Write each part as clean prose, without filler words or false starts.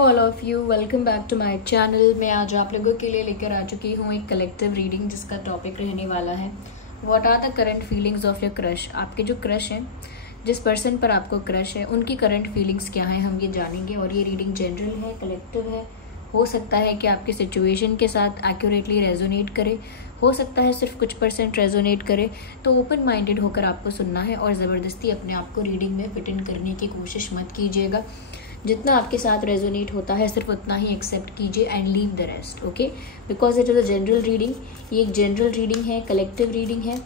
All of you, welcome back to my channel. मैं आज आप लोगों के लिए लेकर आ चुकी हूँ एक कलेक्टिव रीडिंग जिसका टॉपिक रहने वाला है what are the current feelings of your crush. आपके जो क्रश हैं, जिस पर्सन पर आपको क्रश है, उनकी करंट फीलिंग्स क्या हैं, हम ये जानेंगे। और ये रीडिंग जनरल है, कलेक्टिव है। हो सकता है कि आपकी सिचुएशन के साथ एक्यूरेटली रेजोनेट करे, हो सकता है सिर्फ कुछ % रेजोनेट करे। तो ओपन माइंडेड होकर आपको सुनना है और ज़बरदस्ती अपने आप को रीडिंग में फिट इन करने की कोशिश मत कीजिएगा। जितना आपके साथ रेजोनेट होता है सिर्फ उतना ही एक्सेप्ट कीजिए and leave the rest, okay. Because it is a general reading. ये एक जनरल रीडिंग है, कलेक्टिव रीडिंग है,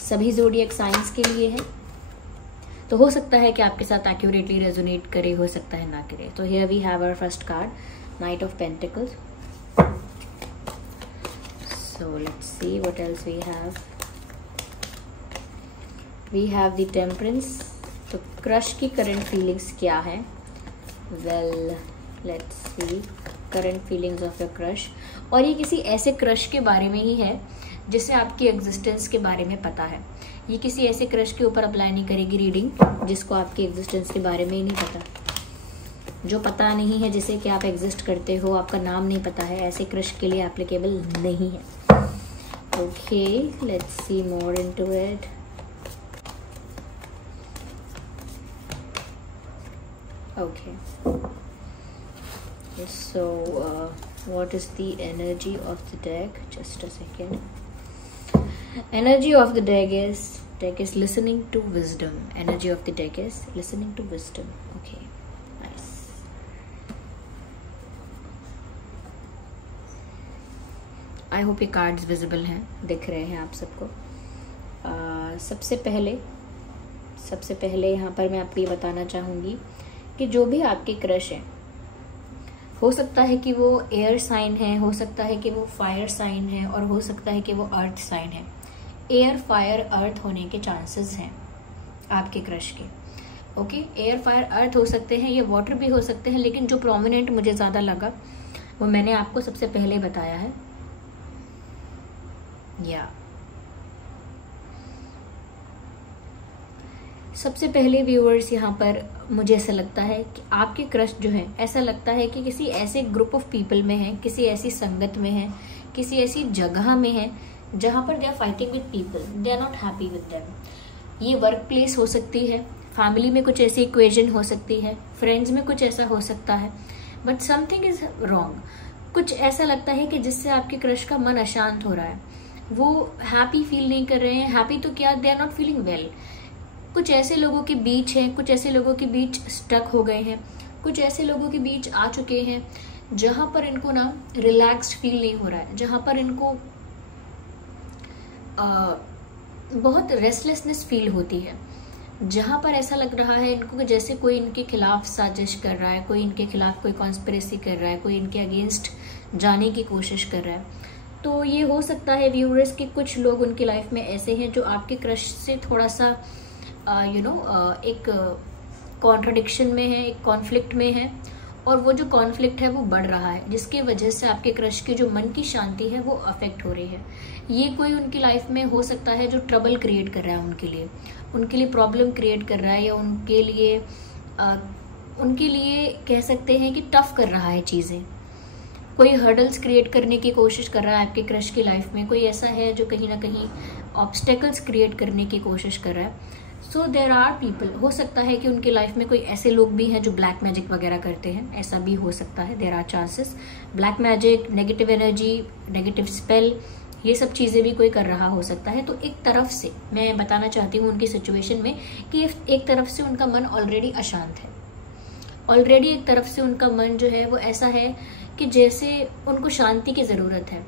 सभी ज़ोडिएक साइंस के लिए है। तो हो सकता है कि आपके साथ एक्यूरेटली रेजोनेट करे, हो सकता है ना करे। तो here we have our first card, knight of pentacles. So let's see what else we have. We have the temperance. तो क्रश की करंट फीलिंग्स क्या है? Well let's see current feelings of your crush. और ये किसी ऐसे crush के बारे में ही है जिसे आपकी एग्जिस्टेंस के बारे में पता है। ये किसी ऐसे क्रश के ऊपर अप्लाई नहीं करेगी रीडिंग जिसको आपकी एग्जिस्टेंस के बारे में ही नहीं पता, जो पता नहीं है जिसे कि आप एग्जिस्ट करते हो, आपका नाम नहीं पता है। ऐसे क्रश के लिए एप्लीकेबल नहीं है। Okay, let's see more into it. Okay, so what is the energy of the deck? Just a second. Energy of the deck is listening to wisdom. Energy of the deck is listening to wisdom. Okay, nice. I hope ये cards visible हैं, दिख रहे हैं आप सबको। सबसे पहले यहाँ पर मैं आपको ये बताना चाहूँगी कि जो भी आपके क्रश है, हो सकता है कि वो एयर साइन है, हो सकता है कि वो फायर साइन है, और हो सकता है कि वो अर्थ साइन है। एयर, फायर, अर्थ होने के चांसेस हैं आपके क्रश के। ओके, एयर, फायर, अर्थ हो सकते हैं, ये वाटर भी हो सकते हैं, लेकिन जो प्रोमिनेंट मुझे ज़्यादा लगा वो मैंने आपको सबसे पहले बताया है। या सबसे पहले व्यूअर्स, यहाँ पर मुझे ऐसा लगता है कि आपके क्रश जो है, ऐसा लगता है कि किसी ऐसे ग्रुप ऑफ पीपल में है, किसी ऐसी संगत में है, किसी ऐसी जगह में है जहाँ पर they are fighting with people, they are not happy with them. ये वर्क प्लेस हो सकती है, फैमिली में कुछ ऐसी इक्वेशन हो सकती है, फ्रेंड्स में कुछ ऐसा हो सकता है, बट समथिंग इज रॉन्ग। कुछ ऐसा लगता है कि जिससे आपके क्रश का मन अशांत हो रहा है, वो हैप्पी फील नहीं कर रहे हैं। हैप्पी तो क्या, they are not feeling well. कुछ ऐसे लोगों के बीच हैं, कुछ ऐसे लोगों के बीच स्टक हो गए हैं, कुछ ऐसे लोगों के बीच आ चुके हैं जहां पर इनको ना रिलैक्स्ड फील नहीं हो रहा है, जहां पर इनको बहुत रेस्टलेसनेस फील होती है, जहां पर ऐसा लग रहा है इनको कि जैसे कोई इनके खिलाफ साजिश कर रहा है, कोई इनके खिलाफ कोई कॉन्स्पिरेसी कर रहा है, कोई इनके अगेंस्ट जाने की कोशिश कर रहा है। तो ये हो सकता है व्यूअर्स कि कुछ लोग उनकी लाइफ में ऐसे हैं जो आपके क्रश से थोड़ा सा एक कॉन्ट्रडिक्शन में है, एक कॉन्फ्लिक्ट में है, और वो जो कॉन्फ्लिक्ट है वो बढ़ रहा है, जिसकी वजह से आपके क्रश की जो मन की शांति है वो अफेक्ट हो रही है। ये कोई उनकी लाइफ में हो सकता है जो ट्रबल क्रिएट कर रहा है उनके लिए प्रॉब्लम क्रिएट कर रहा है, या उनके लिए कह सकते हैं कि टफ कर रहा है चीज़ें। कोई हर्डल्स क्रिएट करने की कोशिश कर रहा है आपके क्रश की लाइफ में। कोई ऐसा है जो कहीं ना कहीं ऑब्स्टेकल्स क्रिएट करने की कोशिश कर रहा है। सो देर आर पीपल, हो सकता है कि उनकी लाइफ में कोई ऐसे लोग भी हैं जो ब्लैक मैजिक वगैरह करते हैं, ऐसा भी हो सकता है। There are chances, black magic, negative energy, negative spell, ये सब चीज़ें भी कोई कर रहा हो सकता है। तो एक तरफ से मैं बताना चाहती हूँ उनकी सिचुएशन में कि एक तरफ से उनका मन ऑलरेडी अशांत है, ऑलरेडी एक तरफ से उनका मन जो है वो ऐसा है कि जैसे उनको शांति की ज़रूरत है।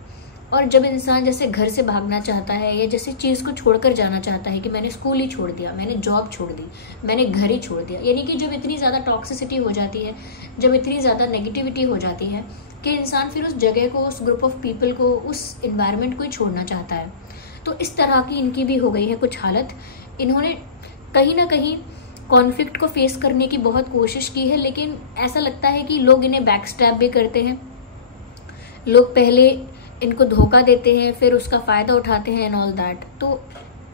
और जब इंसान जैसे घर से भागना चाहता है, या जैसे चीज़ को छोड़कर जाना चाहता है कि मैंने स्कूल ही छोड़ दिया, मैंने जॉब छोड़ दी, मैंने घर ही छोड़ दिया, यानी कि जब इतनी ज़्यादा टॉक्सिसिटी हो जाती है, जब इतनी ज़्यादा नेगेटिविटी हो जाती है कि इंसान फिर उस जगह को, उस ग्रुप ऑफ पीपल को, उस इन्वायरमेंट को ही छोड़ना चाहता है। तो इस तरह की इनकी भी हो गई है कुछ हालत। इन्होंने कहीं ना कहीं कॉन्फ्लिक्ट को फेस करने की बहुत कोशिश की है, लेकिन ऐसा लगता है कि लोग इन्हें बैकस्टैब भी करते हैं। लोग पहले इनको धोखा देते हैं, फिर उसका फ़ायदा उठाते हैं एंड ऑल दैट। तो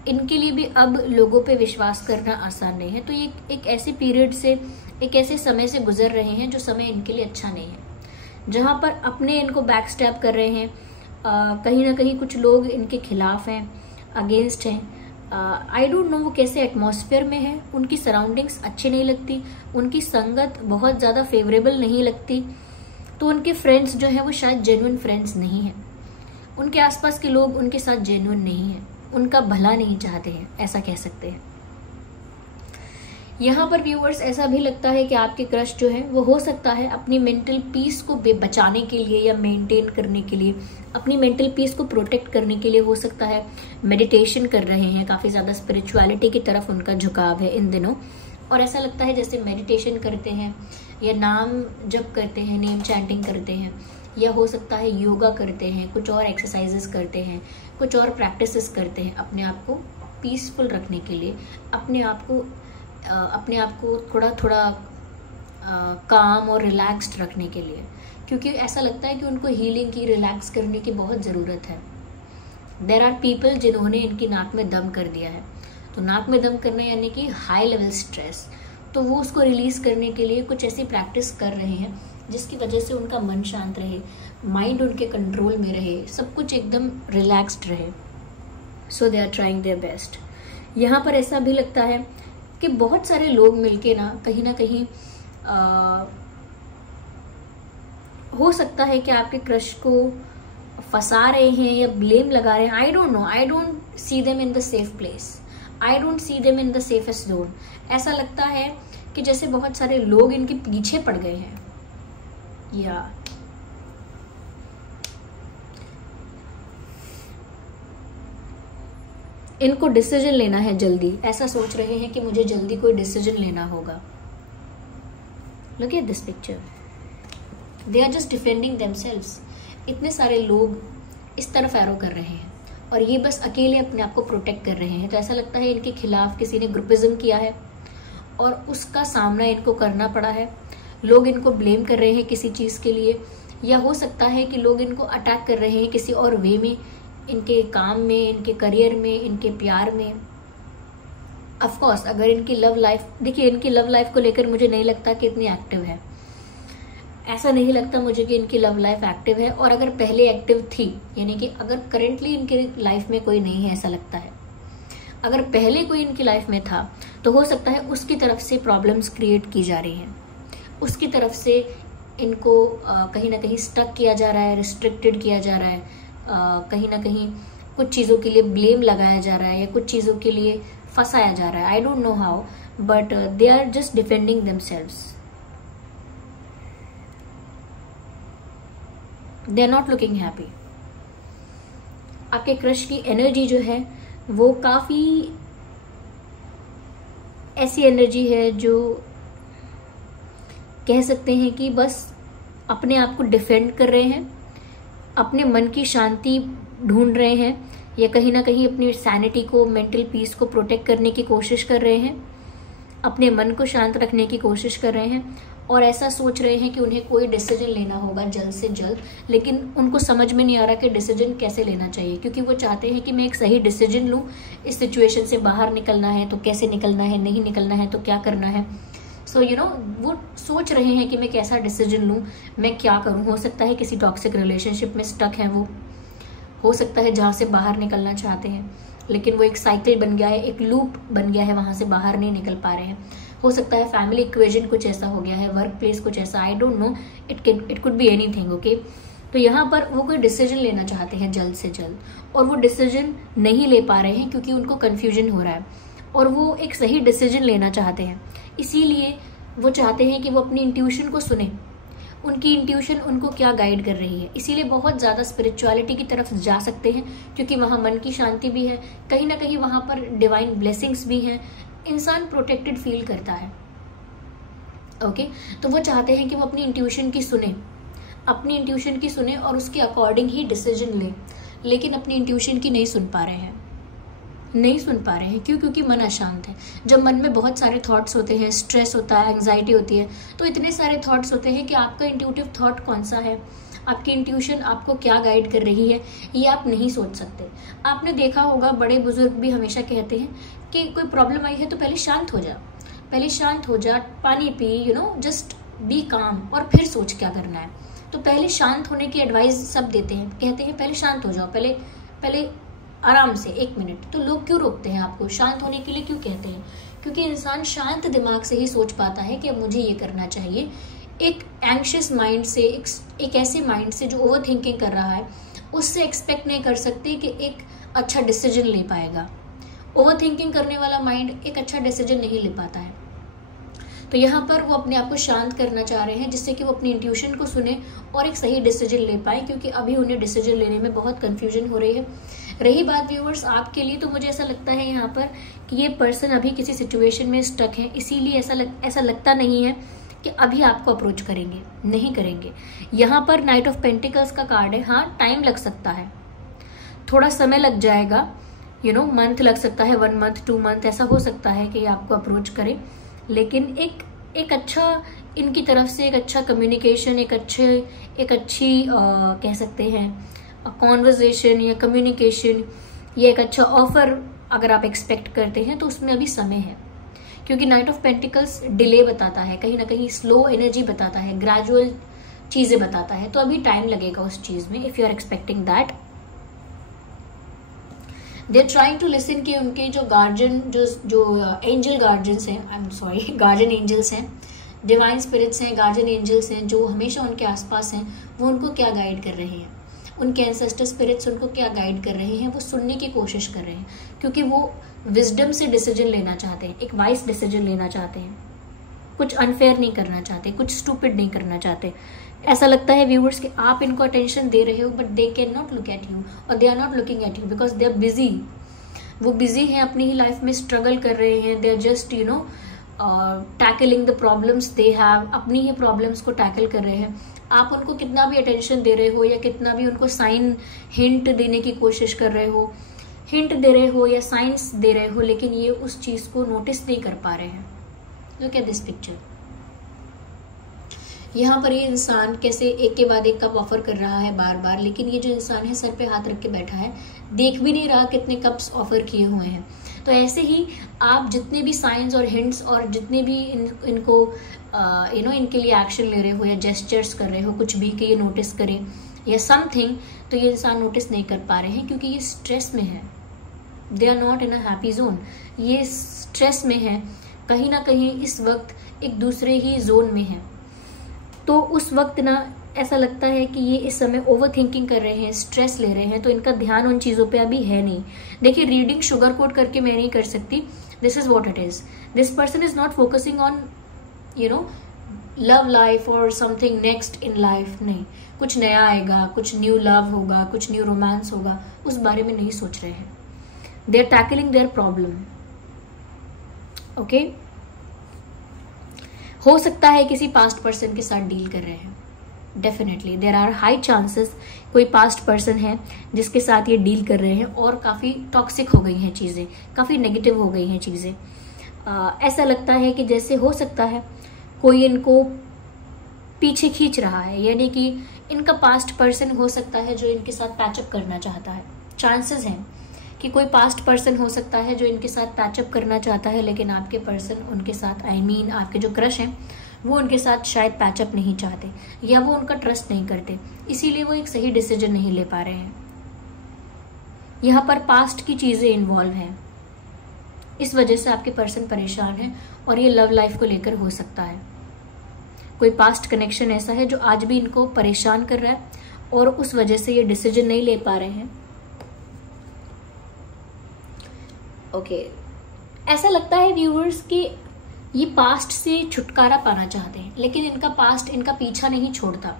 इनके लिए भी अब लोगों पे विश्वास करना आसान नहीं है। तो ये एक ऐसे पीरियड से, एक ऐसे समय से गुजर रहे हैं जो समय इनके लिए अच्छा नहीं है, जहाँ पर अपने इनको बैक स्टैप कर रहे हैं। कहीं ना कहीं कुछ लोग इनके खिलाफ हैं, अगेंस्ट हैं। आई डोंट नो वो कैसे एटमॉस्फेयर में है, उनकी सराउंडिंग्स अच्छी नहीं लगती, उनकी संगत बहुत ज़्यादा फेवरेबल नहीं लगती। तो उनके फ्रेंड्स जो है वो शायद जेन्युइन फ्रेंड्स नहीं हैं, उनके आसपास के लोग उनके साथ जेन्युइन नहीं हैं, उनका भला नहीं चाहते हैं, ऐसा कह सकते हैं। यहाँ पर व्यूअर्स ऐसा भी लगता है कि आपके क्रश जो है वो हो सकता है अपनी मेंटल पीस को बचाने के लिए या मेंटेन करने के लिए, अपनी मेंटल पीस को प्रोटेक्ट करने के लिए हो सकता है मेडिटेशन कर रहे हैं। काफ़ी ज़्यादा स्पिरिचुअलिटी की तरफ उनका झुकाव है इन दिनों, और ऐसा लगता है जैसे मेडिटेशन करते हैं या नाम जप करते हैं, नेम चैंटिंग करते हैं, या हो सकता है योगा करते हैं, कुछ और एक्सरसाइजेस करते हैं, कुछ और प्रैक्टिसेस करते हैं अपने आप को पीसफुल रखने के लिए, अपने आप को थोड़ा थोड़ा काम और रिलैक्स्ड रखने के लिए, क्योंकि ऐसा लगता है कि उनको हीलिंग की, रिलैक्स करने की बहुत ज़रूरत है। देयर आर पीपल जिन्होंने इनकी नाक में दम कर दिया है। तो नाक में दम करना यानी कि हाई लेवल स्ट्रेस, तो वो उसको रिलीज करने के लिए कुछ ऐसी प्रैक्टिस कर रहे हैं जिसकी वजह से उनका मन शांत रहे, माइंड उनके कंट्रोल में रहे, सब कुछ एकदम रिलैक्स्ड रहे। So they are trying their best. यहाँ पर ऐसा भी लगता है कि बहुत सारे लोग मिलके ना कहीं हो सकता है कि आपके क्रश को फंसा रहे हैं या ब्लेम लगा रहे हैं। आई don't no, I don't see them in the safe place, I don't see them in the safest zone. ऐसा लगता है कि जैसे बहुत सारे लोग इनके पीछे पड़ गए हैं, या इनको डिसीजन लेना है जल्दी, ऐसा सोच रहे हैं कि मुझे जल्दी कोई डिसीजन लेना होगा। Look at this picture, they are just defending themselves. इतने सारे लोग इस तरफ एरो कर रहे हैं और ये बस अकेले अपने आप को प्रोटेक्ट कर रहे हैं। तो ऐसा लगता है इनके खिलाफ किसी ने ग्रुपिज्म किया है और उसका सामना इनको करना पड़ा है। लोग इनको ब्लेम कर रहे हैं किसी चीज़ के लिए, या हो सकता है कि लोग इनको अटैक कर रहे हैं किसी और वे में, इनके काम में, इनके करियर में, इनके प्यार में। ऑफ कोर्स अगर इनकी लव लाइफ, देखिए इनकी लव लाइफ को लेकर मुझे नहीं लगता कि इतनी एक्टिव है, ऐसा नहीं लगता मुझे कि इनकी लव लाइफ एक्टिव है। और अगर पहले एक्टिव थी, यानी कि अगर करेंटली इनके लाइफ में कोई नहीं है, ऐसा लगता है अगर पहले कोई इनकी लाइफ में था तो हो सकता है उसकी तरफ से प्रॉब्लम्स क्रिएट की जा रही हैं, उसकी तरफ से इनको कहीं ना कहीं स्टक किया जा रहा है, रिस्ट्रिक्टेड किया जा रहा है, कहीं ना कहीं कुछ चीज़ों के लिए ब्लेम लगाया जा रहा है या कुछ चीज़ों के लिए फंसाया जा रहा है। I don't know how, but they are just defending themselves. They are not looking happy. आपके क्रश की एनर्जी जो है वो काफ़ी ऐसी एनर्जी है जो कह सकते हैं कि बस अपने आप को डिफेंड कर रहे हैं, अपने मन की शांति ढूंढ रहे हैं, या कहीं ना कहीं अपनी सैनिटी को, मेंटल पीस को प्रोटेक्ट करने की कोशिश कर रहे हैं, अपने मन को शांत रखने की कोशिश कर रहे हैं, और ऐसा सोच रहे हैं कि उन्हें कोई डिसीजन लेना होगा जल्द से जल्द। लेकिन उनको समझ में नहीं आ रहा कि डिसीजन कैसे लेना चाहिए, क्योंकि वो चाहते हैं कि मैं एक सही डिसीजन लूँ, इस सिचुएशन से बाहर निकलना है तो कैसे निकलना है, नहीं निकलना है तो क्या करना है। सो वो सोच रहे हैं कि मैं कैसा डिसीजन लूँ, मैं क्या करूँ। हो सकता है किसी टॉक्सिक रिलेशनशिप में स्टक है वो, हो सकता है जहाँ से बाहर निकलना चाहते हैं लेकिन वो एक साइकिल बन गया है, एक लूप बन गया है, वहाँ से बाहर नहीं निकल पा रहे हैं। हो सकता है फैमिली इक्वेशन कुछ ऐसा हो गया है, वर्क प्लेस कुछ ऐसा, आई don't no, it could be anything. Okay, तो यहाँ पर वो कोई डिसीजन लेना चाहते हैं जल्द से जल्द, और वो डिसीजन नहीं ले पा रहे हैं क्योंकि उनको कन्फ्यूजन हो रहा है, और वो एक सही डिसीजन लेना चाहते हैं। इसीलिए वो चाहते हैं कि वो अपनी इंट्यूशन को सुने, उनकी इंट्यूशन उनको क्या गाइड कर रही है। इसीलिए बहुत ज़्यादा स्पिरिचुअलिटी की तरफ जा सकते हैं, क्योंकि वहाँ मन की शांति भी है, कहीं ना कहीं वहाँ पर डिवाइन ब्लेसिंग्स भी हैं, इंसान प्रोटेक्टेड फील करता है। ओके, तो वो चाहते हैं कि वो अपनी इंट्यूशन की सुने, अपनी इंट्यूशन की सुने और उसके अकॉर्डिंग ही डिसीजन ले, लेकिन अपनी इंट्यूशन की नहीं सुन पा रहे हैं, नहीं सुन पा रहे हैं। क्यों? क्योंकि मन अशांत है। जब मन में बहुत सारे थॉट्स होते हैं, स्ट्रेस होता है, एंग्जाइटी होती है, तो इतने सारे थॉट्स होते हैं कि आपका इंट्यूटिव थॉट कौन सा है, आपकी इंट्यूशन आपको क्या गाइड कर रही है, ये आप नहीं सोच सकते। आपने देखा होगा बड़े बुजुर्ग भी हमेशा कहते हैं कि कोई प्रॉब्लम आई है तो पहले शांत हो जा, पहले शांत हो जा, पानी पी, जस्ट बी काम, और फिर सोच क्या करना है। तो पहले शांत होने की एडवाइस सब देते हैं, कहते हैं पहले शांत हो जाओ, पहले आराम से 1 मिनट। तो लोग क्यों रोकते हैं आपको शांत होने के लिए, क्यों कहते हैं? क्योंकि इंसान शांत दिमाग से ही सोच पाता है कि अब मुझे ये करना चाहिए। एक एंग्शियस माइंड से, एक ऐसे माइंड से जो ओवर थिंकिंग कर रहा है, उससे एक्सपेक्ट नहीं कर सकते कि एक अच्छा डिसीजन ले पाएगा। ओवर थिंकिंग करने वाला माइंड एक अच्छा डिसीजन नहीं ले पाता है। तो यहाँ पर वो अपने आप को शांत करना चाह रहे हैं, जिससे कि वो अपनी इंट्यूशन को सुने और एक सही डिसीजन ले पाए, क्योंकि अभी उन्हें डिसीजन लेने में बहुत कंफ्यूजन हो रही है। रही बात व्यूअर्स आपके लिए, तो मुझे ऐसा लगता है यहाँ पर कि ये पर्सन अभी किसी सिचुएशन में स्टक है, इसीलिए ऐसा लगता नहीं है कि अभी आपको अप्रोच करेंगे, नहीं करेंगे। यहाँ पर नाइट ऑफ पेंटिकल्स का कार्ड है। हाँ, टाइम लग सकता है, थोड़ा समय लग जाएगा, मंथ लग सकता है, 1 मंथ 2 मंथ ऐसा हो सकता है कि आपको अप्रोच करें, लेकिन एक अच्छा इनकी तरफ से एक अच्छा कम्युनिकेशन, एक अच्छी कह सकते हैं कॉन्वर्जेशन या कम्युनिकेशन, या एक अच्छा ऑफर अगर आप एक्सपेक्ट करते हैं, तो उसमें अभी समय है। क्योंकि नाइट ऑफ पेंटिकल्स डिले बताता है, कहीं ना कहीं स्लो एनर्जी बताता है, ग्रेजुअल चीजें बताता है, तो अभी टाइम लगेगा उस चीज में। If you are expecting that, they are trying to listen कि उनके जो गार्जियन, जो एंजल गार्जियंस हैं, I am sorry, guardian angels हैं, डिवाइन स्पिरिट्स हैं, गार्जियन एंजल्स हैं, जो हमेशा उनके आसपास हैं, वो उनको क्या गाइड कर रहे हैं, उनके एंसेस्टर स्पिरिट्स उनको क्या गाइड कर रहे हैं, वो सुनने की कोशिश कर रहे हैं। क्योंकि वो विजडम से डिसीजन लेना चाहते हैं, एक वाइज डिसीजन लेना चाहते हैं, कुछ अनफेयर नहीं करना चाहते, कुछ स्टूपिड नहीं करना चाहते। ऐसा लगता है व्यूअर्स कि आप इनको अटेंशन दे रहे हो, but they can not look at you, और they are not looking at you because they are busy. वो बिजी हैं, अपनी ही लाइफ में स्ट्रगल कर रहे हैं, they are just tackling the problems they have, अपनी ही प्रॉब्लम्स को टैकल कर रहे हैं। आप उनको कितना भी अटेंशन दे रहे हो, या कितना भी उनको साइन हिंट देने की कोशिश कर रहे हो, हिंट दे रहे हो या साइंस दे रहे हो, लेकिन ये उस चीज को नोटिस नहीं कर पा रहे हैं। Look at this picture. यहाँ पर ये इंसान कैसे एक के बाद एक कप ऑफर कर रहा है बार बार, लेकिन ये जो इंसान है सर पे हाथ रख के बैठा है, देख भी नहीं रहा कितने कप्स ऑफर किए हुए हैं। तो ऐसे ही आप जितने भी साइंस और हिंट्स और जितने भी इनको इनके लिए एक्शन ले रहे हो या जेस्चर्स कर रहे हो, कुछ भी कि ये नोटिस करें या समथिंग, तो ये इंसान नोटिस नहीं कर पा रहे हैं, क्योंकि ये स्ट्रेस में है। They are not in a happy zone, ये स्ट्रेस में है, कहीं ना कहीं इस वक्त एक दूसरे ही जोन में है। तो उस वक्त ना ऐसा लगता है कि ये इस समय ओवर थिंकिंग कर रहे हैं, स्ट्रेस ले रहे हैं, तो इनका ध्यान उन चीजों पे अभी है नहीं। देखिए, रीडिंग शुगर कोट करके मैं नहीं कर सकती, this is what it is. This person is not focusing on love life और समथिंग नेक्स्ट इन लाइफ। नहीं, कुछ नया आएगा, कुछ न्यू लव होगा, कुछ न्यू रोमांस होगा, उस बारे में नहीं सोच रहे हैं। They are tackling their problem. Okay, हो सकता है किसी पास्ट पर्सन के साथ डील कर रहे हैं। Definitely there are high chances कोई पास्ट पर्सन है जिसके साथ ये डील कर रहे हैं, और काफी टॉक्सिक हो गई हैं चीजें, काफी नेगेटिव हो गई हैं चीजें। ऐसा लगता है कि जैसे हो सकता है कोई इनको पीछे खींच रहा है, यानी कि इनका पास्ट पर्सन हो सकता है जो इनके साथ पैचअप करना चाहता है। चांसेस हैं कि कोई पास्ट पर्सन हो सकता है जो इनके साथ पैचअप करना चाहता है, लेकिन आपके पर्सन उनके साथ, आपके जो क्रश हैं, वो उनके साथ शायद पैचअप नहीं चाहते, या वो उनका ट्रस्ट नहीं करते, इसीलिए वो एक सही डिसीजन नहीं ले पा रहे हैं। यहाँ पर पास्ट की चीजें इन्वॉल्व हैं, इस वजह से आपके पर्सन परेशान है, और ये लव लाइफ को लेकर हो सकता है। कोई पास्ट कनेक्शन ऐसा है जो आज भी इनको परेशान कर रहा है, और उस वजह से ये डिसीजन नहीं ले पा रहे हैं। ओके, ऐसा लगता है व्यूअर्स कि ये पास्ट से छुटकारा पाना चाहते हैं, लेकिन इनका पास्ट इनका पीछा नहीं छोड़ता।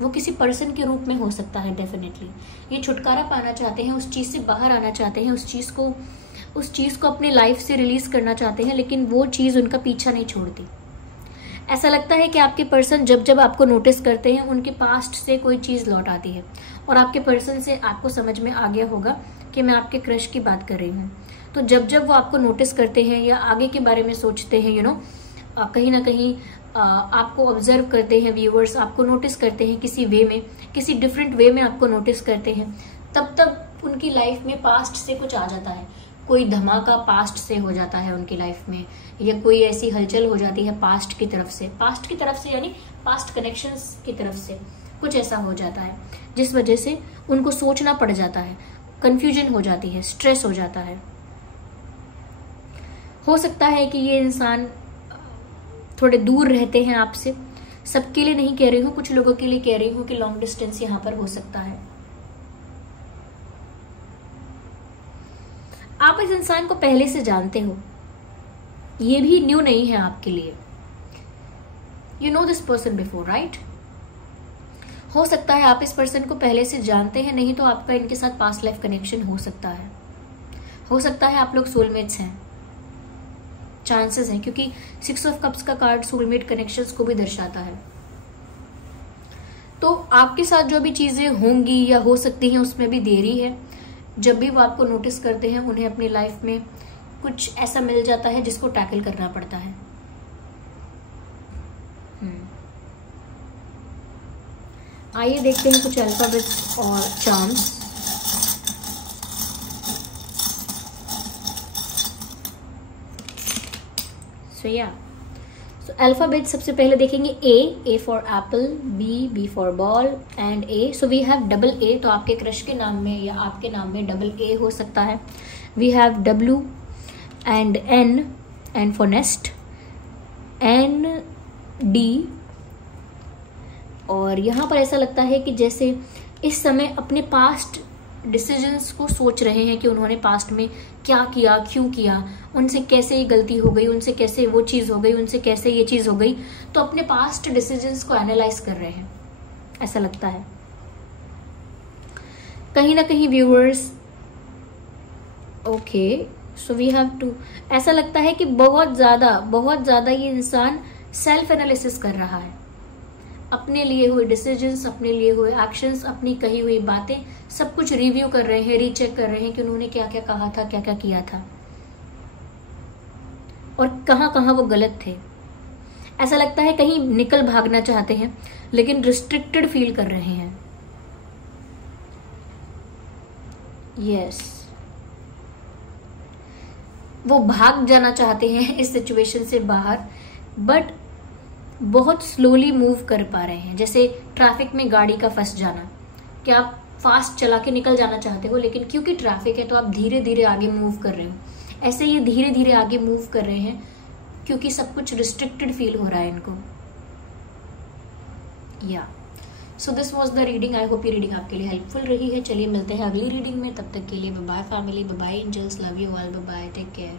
वो किसी पर्सन के रूप में हो सकता है। डेफिनेटली ये छुटकारा पाना चाहते हैं, उस चीज से बाहर आना चाहते हैं, उस चीज को अपने लाइफ से रिलीज करना चाहते हैं, लेकिन वो चीज उनका पीछा नहीं छोड़ती। ऐसा लगता है कि आपके पर्सन जब जब आपको नोटिस करते हैं, उनके पास्ट से कोई चीज लौट आती है, और आपके पर्सन से आपको समझ में आ गया होगा कि मैं आपके क्रश की बात कर रही हूँ। तो जब जब वो आपको नोटिस करते हैं या आगे के बारे में सोचते हैं, कहीं ना कहीं आपको ऑब्जर्व करते हैं व्यूअर्स, आपको नोटिस करते हैं किसी वे में, किसी डिफरेंट वे में आपको नोटिस करते हैं, तब उनकी लाइफ में पास्ट से कुछ आ जाता है, कोई धमाका पास्ट से हो जाता है उनकी लाइफ में, या कोई ऐसी हलचल हो जाती है पास्ट की तरफ से यानी पास्ट कनेक्शंस की तरफ से कुछ ऐसा हो जाता है जिस वजह से उनको सोचना पड़ जाता है, कंफ्यूजन हो जाती है, स्ट्रेस हो जाता है। हो सकता है कि ये इंसान थोड़े दूर रहते हैं आपसे, सबके लिए नहीं कह रही हूँ, कुछ लोगों के लिए कह रही हूँ कि लॉन्ग डिस्टेंस यहाँ पर हो सकता है। आप इस इंसान को पहले से जानते हो, ये भी न्यू नहीं है आपके लिए। You know this person before, right? हो सकता है आप इस पर्सन को पहले से जानते हैं, नहीं तो आपका इनके साथ पास्ट लाइफ कनेक्शन हो सकता है। हो सकता है आप लोग सोलमेट्स हैं, चांसेस हैं, क्योंकि 6 ऑफ कप्स का कार्ड सोलमेट कनेक्शंस को भी दर्शाता है। तो आपके साथ जो भी चीजें होंगी या हो सकती हैं उसमें भी देरी है। जब भी वो आपको नोटिस करते हैं, उन्हें अपनी लाइफ में कुछ ऐसा मिल जाता है जिसको टैकल करना पड़ता है। आइए देखते हैं कुछ अल्फाबेट्स और चार्म्स। सो अल्फाबेट सबसे पहले देखेंगे A for apple, B for ball and A. So we have double A, तो आपके क्रश के नाम में या आपके नाम में डबल ए हो सकता है। We have W and N for nest, N D. और यहाँ पर ऐसा लगता है कि जैसे इस समय अपने पास्ट डिसीजंस को सोच रहे हैं कि उन्होंने पास्ट में क्या किया, क्यों किया, उनसे कैसे ये गलती हो गई, उनसे कैसे वो चीज हो गई, उनसे कैसे ये चीज हो गई। तो अपने पास्ट डिसीजंस को एनालाइज कर रहे हैं, ऐसा लगता है। कहीं ना कहीं viewers, okay, so we have two, ऐसा लगता है कि बहुत ज्यादा ये इंसान सेल्फ एनालिसिस कर रहा है। अपने लिए हुए डिसीजंस, अपने लिए हुए एक्शंस, अपनी कही हुई बातें, सब कुछ रिव्यू कर रहे हैं, रीचेक कर रहे हैं कि उन्होंने क्या क्या कहा था, क्या क्या किया था और कहाँ कहाँ वो गलत थे। ऐसा लगता है कहीं निकल भागना चाहते हैं लेकिन रिस्ट्रिक्टेड फील कर रहे हैं। यस, वो भाग जाना चाहते हैं इस सिचुएशन से बाहर, बट बहुत स्लोली मूव कर पा रहे हैं। जैसे ट्रैफिक में गाड़ी का फंस जाना, कि आप फास्ट चला के निकल जाना चाहते हो लेकिन क्योंकि ट्रैफिक है तो आप धीरे धीरे आगे मूव कर रहे हो। ऐसे ये धीरे धीरे आगे मूव कर रहे हैं क्योंकि सब कुछ रिस्ट्रिक्टेड फील हो रहा है इनको। या so this was the reading. I hope ये रीडिंग आपके लिए हेल्पफुल रही है। चलिए मिलते हैं अगली रीडिंग में, तब तक के लिए bye bye family, bye bye angels, love you all, bye bye, take care.